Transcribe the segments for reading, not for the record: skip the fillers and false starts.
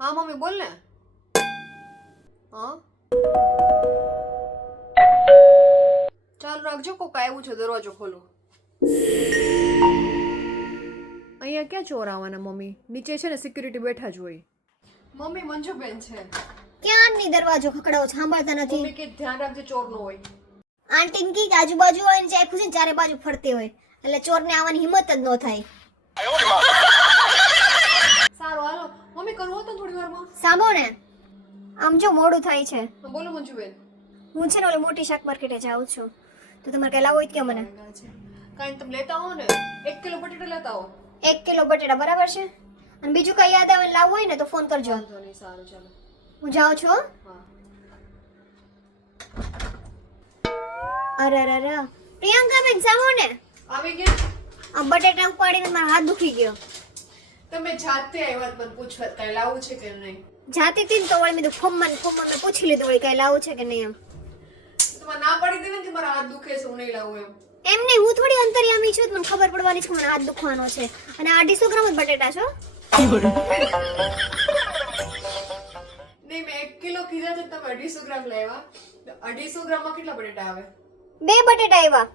હા મમ્મી બોલ ને. હા ચાલ રાખજો, કોક આવ્યું છે, દરવાજો ખોલો. અહીંયા ક્યાં ચોર આવવાના મમ્મી? નીચે છે ને સિક્યુરિટી બેઠા જ હોય. મમ્મી મંજુબેન છે. ક્યાંની દરવાજો ખખડાવો સાંભળતા નથી? મમ્મી કે ધ્યાન રાખજે ચોર નો હોય. આંટીને કી આજુબાજુ હોય ને જાય ખુશી ચારે બાજુ ફરતી હોય એટલે ચોરને આવવાની હિંમત જ ન થાય. સારું હાલો મમ્મી, કરવું હતું થોડી વારમાં. સાંભળો ને, આમ જો મોડું થાય છે. બોલો મંજુબેન. હું છે ને ઓલી મોટી શાક માર્કેટે જાઉં છું, તો તમારે કઈ લાવો હોય કે મને? કાંઈ તમે લેતા હો ને, 1 કિલો બટેટા લેતા હો. 1 કિલો બટેટા બરાબર છે. અને બીજું કઈ યાદ આવે ને લાવવું હોય ને તો ફોન કરજો. વાંધો નહીં, સારું ચાલો. હું જાઉં છું હો. હા. અરે અરે અરે પ્રિયંકા બેન સાંભળો ને, આવી ગયા? આ બટેટા ઉપાડીને મારો હાથ દુખી ગયો. તમે જાતે આવ્યા મને પૂછવા કાંઈ લાવવું છે કે નહીં. જાતી હતી ને તો વળી મેં ફોનમાં મેં પૂછી લીધું વળી કઈ લાવવું છે કે નહીં એમ. તમારે ના પાડી દેને કે મારા હાથ દુખે છે, હું નહીં લાવું એમ. એમ નહીં, હું થોડી અંતર્યામી છું, મને ખબર પડવાની છે મને હાથ દુખવાનો છે. અને 250 ગ્રામ જ બટેટા છો. નહીં, મેં 1 કિલો કીધા છે, તમે 250 ગ્રામ લાવ્યા. 250 ગ્રામમાં કેટલા બટેટા આવે? 2 બટેટા આવ્યા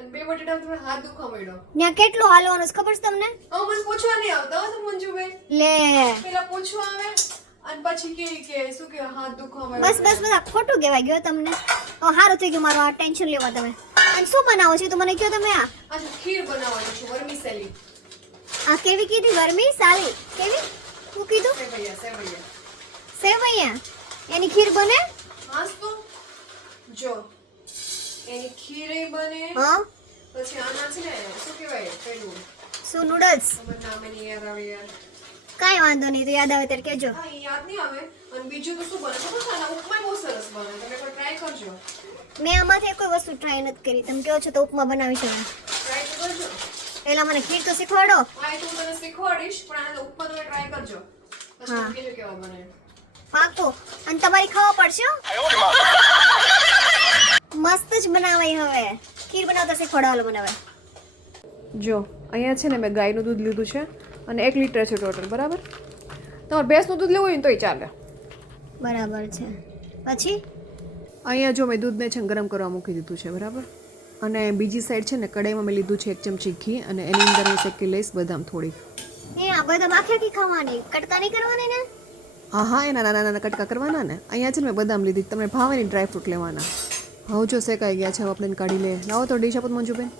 અને 2 બટેટા તમે હાથ દુખવા માંડ્યો. ત્યાં કેટલું હાલવાનું છે ખબર છે તમને? મને પૂછવા નહીં આવતા હો તમે મંજુભાઈ. લે પેલા પૂછવા આવે અને પછી કે શું કે હાથ દુખવા માંડ્યો. બસ બસ બધા ખોટું કહેવાય ગયો તમને. સારું થઈ ગયું મારું આ ટેન્શન લેવા તમે. અને શું બનાવો છો તો મને કહો તમે. આજે ખીર બનાવવાની છે, વર્મીસેલી. આ કેવી કીધી? ગરમી સાલી કેવી? શું કીધું? સેવૈયા. સેવૈયા એની ખીર બને? હાસ તો જો એની ખીરે બને. હા પછી આના છે ને શું કહેવાય પેલું શું નૂડલ્સ? મને નામે નહીં યાદ આવે યાર. કાંઈ વાંધો નહીં, તો યાદ આવે ત્યારે કહેજો. હા, એ યાદ નહીં આવે. અને બીજું તો શું બને ખબર છે? આના ઉપમા બહુ સરસ બને, તમે એકવાર ટ્રાય કરજો. મેં આમાંથી કોઈ વસ્તુ ટ્રાય નથી કરી. તમે કહો છો તો ઉપમા બનાવી શકો. ટ્રાય તો કરજો. પહેલા મને ખીર તો શીખવાડો. હા, એ તો હું તને શીખવાડીશ, પણ આના ઉપમા તમે ટ્રાય કરજો. પછી હા. મને કહેજો કેવા બને. પાકો. અને તમારી ખાવા પડશે હો. મસ્ત જ બનાવાય. હવે ખીર બનાવતા શીખવાડો મને હવે. જો અહીંયા છે ને મેં ગાયનું દૂધ લીધું છે અને 1 લીટર છે ટોટલ, બરાબર? તમારે ભેંસનું દૂધ લેવું હોય ને તોય ચાલે. બરાબર છે. પછી અહીંયા જો મેં દૂધને છે ને ગરમ કરવા મૂકી દીધું છે, બરાબર? અને બીજી સાઈડ છે ને કડાઈમાં મેં લીધું છે 1 ચમચી ઘી અને એની અંદર હું શેકી લઈશ બદામ થોડીક. એ આ બધા આખી આખી ખાવાની, કટકા નહીં કરવાની ને? હા હા, એના નાના નાના કટકા કરવાના ને. અહીંયા છે ને મેં બદામ લીધી, તમને ભાવે ને ડ્રાયફ્રૂટ લેવાના. હવે જો શેકાઈ ગયા છે, હવે આપણે એને કાઢી લે. લાવો તો ડીશ આપો મંજુબેન.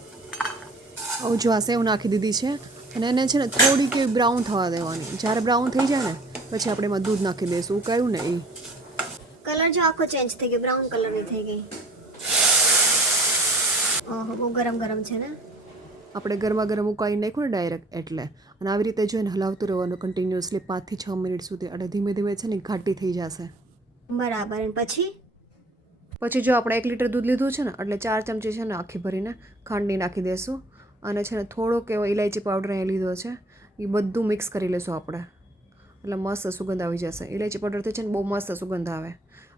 હવે જો આ સેવ નાખી દીધી છે અને એને છે ને થોડીક એવી બ્રાઉન થવા દેવાની. જ્યારે બ્રાઉન થઈ જાય ને પછી આપણે એમાં દૂધ નાખી દઈશું. ઉકાળ્યું ને એ કલર જો આખો ચેન્જ થઈ ગયો, બ્રાઉન કલરની થઈ ગઈ. ઓહો, બહુ ગરમ ગરમ છે ને. આપણે ગરમા ગરમ ઉકાળી નાખ્યું ને ડાયરેક્ટ એટલે. અને આવી રીતે જોઈને હલાવતું રહેવાનું કન્ટિન્યુઅસલી 5 થી 6 મિનિટ સુધી. એટલે ધીમે ધીમે છે ને ઘાટી થઈ જશે. બરાબર. અને પછી જો આપણે 1 લીટર દૂધ લીધું છે ને એટલે 4 ચમચી છે ને આખી ભરીને ખાંડની નાખી દઈશું. અને છે ને થોડોક એવો ઇલાયચી પાવડર અહીં લીધો છે, એ બધું મિક્સ કરી લઈશું આપણે. એટલે મસ્ત સુગંધ આવી જશે. ઇલાયચી પાવડરથી છે ને બહુ મસ્ત સુગંધ આવે.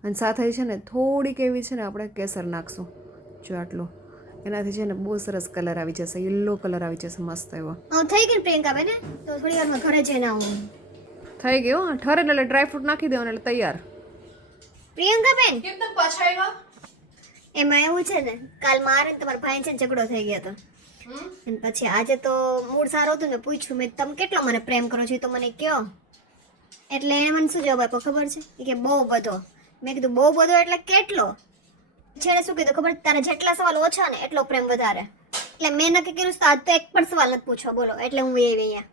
અને સાથે છે ને થોડીક એવી છે ને આપણે કેસર નાખશું. જો આટલું. એનાથી છે ને બહુ સરસ કલર આવી જશે, યલો કલર આવી જશે મસ્ત એવો. થઈ ગઈ પ્રિયંકા બેન, તો થોડી વારમાં ઘરે જઈને આવું. થઈ ગયો. ઠરે એટલે ડ્રાયફ્રૂટ નાખી દેવાનું એટલે તૈયાર. પ્રિયંકા બેન, કેમ તમે પાછા આવ્યા? એમાં એવું છે ને, કાલ મારે ને તમારા ભાઈ છે ને ઝઘડો થઈ ગયો હતો. અને પછી આજે તો મૂડ સારો હતું ને પૂછ્યું મેં તમે કેટલો મને પ્રેમ કરો છો તો મને કયો. એટલે એને મને શું જવાબ આપ્યો ખબર છે? કે બહુ બધો. મેં કીધું બહુ બધો એટલે કેટલો? છેલ્લે શું કીધું ખબર? તારા જેટલા સવાલ ઓછા ને એટલો પ્રેમ વધારે. એટલે મેં નક્કી કર્યું તો આજ તો એક પણ સવાલ નથી પૂછવા, બોલો. એટલે હું એવી અહીંયા.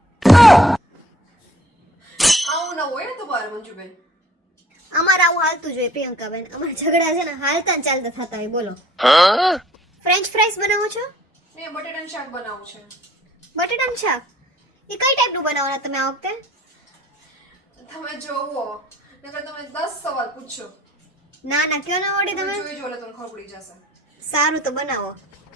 આવું ના હોય ને તમારે મંજુબેન. અમારે આવું હાલતું જોઈએ પ્રિયંકા બેન. અમારા ઝઘડા છે ને હાલતા ને ચાલતા થતા હોય, બોલો. ફ્રેન્ચ ફ્રાઈસ બનાવો છો? મેં બટેટાનું શાક બનાવું છે. બટેટાનું શાક? એ કઈ ટાઈપનું બનાવવાના તમે આ વખતે? તમે જોવો નકર તમે 10 સવાલ પૂછશો. ના ના, કયો ના આવડે તમે? જોઈ જો એટલે તમને ખબર પડી જશે. સારું તો બનાવો.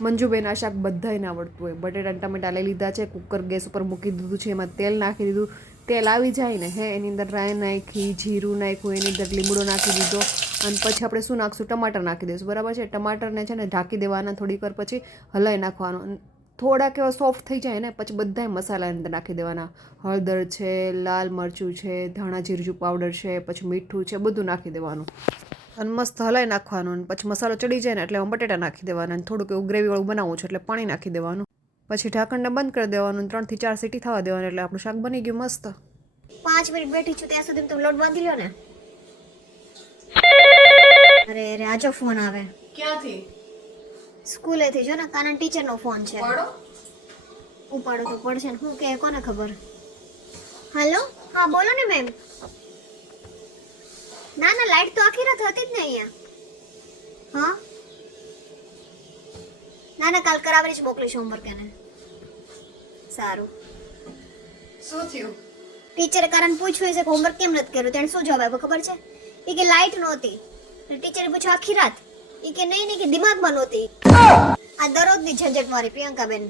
મંજુબેન આ શાક બધાયને આવડતું હોય. બટેટા ટમેટા લઈ લીધા છે, કુકર ગેસ ઉપર મૂકી દીધું છે, એમાં તેલ નાખી દીધું. તેલ આવી જાય ને એની અંદર રાઈ નાખી, જીરું નાખ્યું, એની અંદર લીમડો નાખી દીધો અને પછી આપણે શું નાખશું? ટમાટર નાખી દઈશું, બરાબર છે? ટમાટરને છે ને ઢાંકી દેવાના થોડીક વાર, પછી હલાવી નાખવાનું. થોડાક એવા સોફ્ટ થઈ જાય ને પછી બધાય મસાલા અંદર નાખી દેવાના. હળદર છે, લાલ મરચું છે, ધાણા જીરું પાવડર છે, પછી મીઠું છે, બધું નાખી દેવાનું અને મસ્ત હલાઈ નાખવાનું. અને પછી મસાલો ચડી જાય ને એટલે એમાં બટેટા નાખી દેવાના અને થોડુંક એવું ગ્રેવીવાળું બનાવવું છે એટલે પાણી નાખી દેવાનું. પછી ઢાંકણને બંધ કરી દેવાનું 3 થી 4 સીટી થવા દેવાની એટલે આપણું શાક બની ગયું મસ્ત. 5 મિનિટ બેઠી છું ત્યાં સુધી તમે લોટ બાંધી લ્યો ને. અરે અરે આજો ફોન આવે. ક્યાંથી? સ્કૂલેથી. જો ને કાના ટીચરનો ફોન છે. ઉપાડો તો પડશે ને. હું કે કોને ખબર. હેલો, હા બોલો ને મેમ. ના ના, લાઈટ તો આખી રાત હતી જ ને અહીંયા. હા ના ના, કાલ કરાવીને જ મોકલીશ હોમવર્ક એને. સારું. શું થયું? ટીચરે કારણ પૂછ્યું છે કે હોમવર્ક કેમ નથી કર્યું. તેણે શું જવાબ આપ્યો ખબર છે? એ કે લાઈટ નહોતી. ટીચરે પૂછ્યું આખી રાત. એ કે નહીં કે દિમાગમાં નહોતી. આ દરરોજની ઝંઝટ મારી પ્રિયંકાબેન.